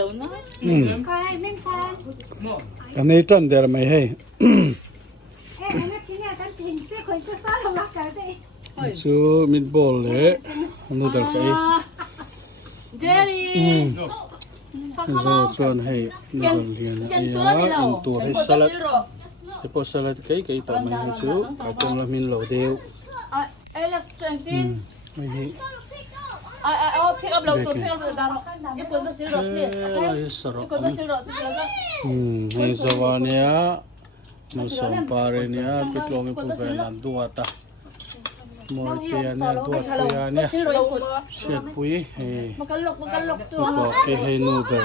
lâu nữa. Coi men con. Anh ấy trần để mày hay. Ê, anh nói tiếng nhà con chỉnh sẽ khởi cho sao làm cái gì. Chú mình bol lệ. Nó được cái. Jerry. Rồi chuan hay nó còn liền là ăn tủ hay salad. Thì po salad cái tao mày hay chú. Ở trong là mình lẩu đều. Alex strengthen. Mày gì? Pick up lâu tôi pick up đó. Cái cuốn bác sĩ rồi liền. Sarap. Cuốn bác sĩ rồi tôi là Hay zawania. Masampare niya pitlong ipuvelan duata. Mortiya niya duat niya. Shit pui. Makalok tu. Ito ke hay noodle.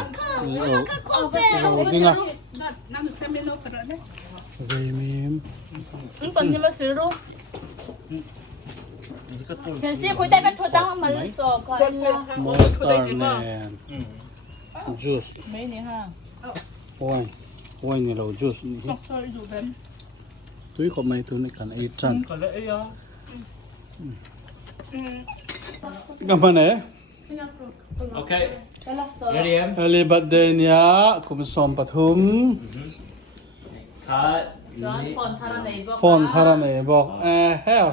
Dinga. Okay, mim. Ang panyo bác sĩ rồi.ฉันสิคุยได้ก็ถูกต้องมาเลยสอบก่อน Monster man. Juice. ไม่นี่ฮะ Wine. Wine ni lo juice ni. Tui ko mai tu ni kan ai chan. Gamane. Okay. Ready, em? Early birthday niya kumsom pathum. Cut. ร้อนฝนทาราไหนบอก Phone thara ne bok. Hell.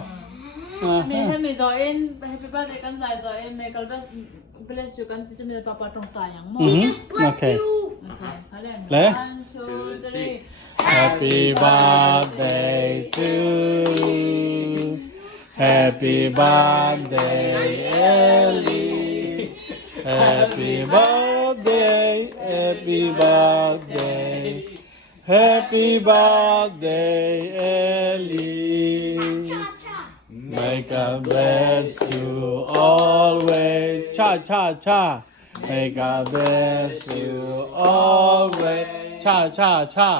มีให้มีจอยเอ็นแฮปปี้เบิร์ดเดย์กันใจจอยเอ็นเมกัลเบสเบลสอยู่กันที่จะมีป้าป้าตรงกลางอย่างมั่ว Okay. โอเคเอาเลย เลย 1 2 3 Happy birthday to you. Happy birthday, Ellie. Happy birthday, happy birthday. Happy birthday, Ellie. May God bless you always. Cha cha cha. May God bless you always. Cha cha cha.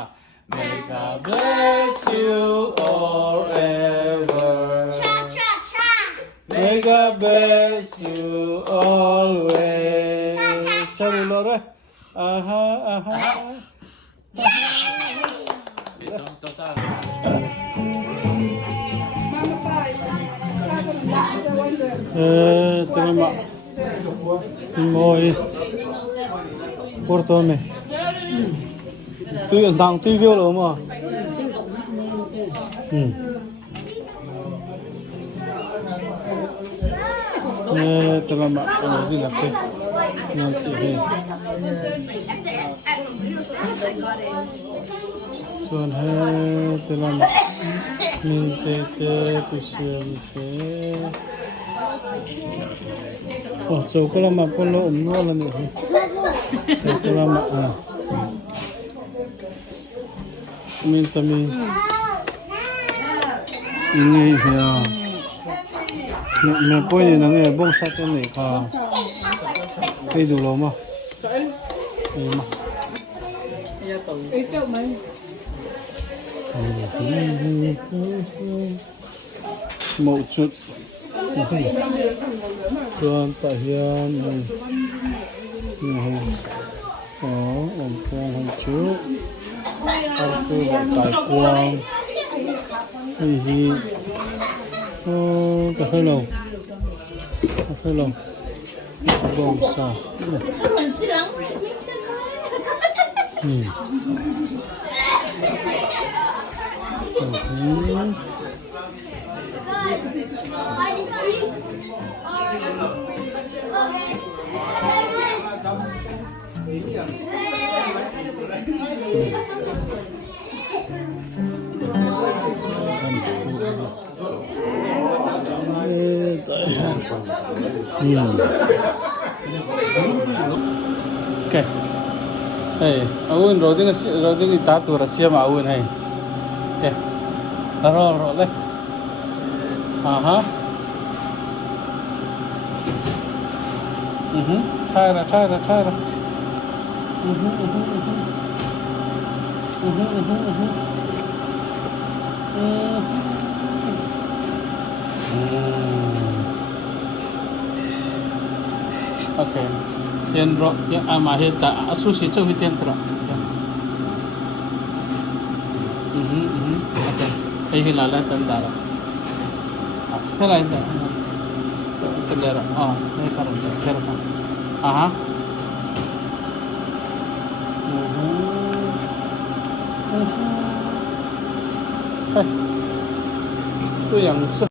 May God bless you forever. May God bless you always. Cha đi lo rồi. Aha aha. Don't start. Terima. Ngồi. Porto me. Tôi thằng tôi vô rồi mà. Terima. Đi làm cái. Xuân hè terima. Mình cái pisiem cái. Chỗ có làm mà con lỗ ủng luôn là nữa. Có làm mà mình ta mình nghe hiểu mẹ bôi này nó nghe bông sát cái này cả cây đủ lắm mà một chút Tuan tak hian om kuang hancu artu tai kuang hi ka hello bông sa Okay. Hey, awun roding itatu rasia ma awun hey. Okay. Ro le. Aha. Try ra. Okay. Yan ro, yan amahita sushi châu hi tiền pro. Okay. Ai hi la tan dara. Thế này thế. Thế này rồi. Đây phải rồi. Thế rồi. Aha. 哎，不想吃。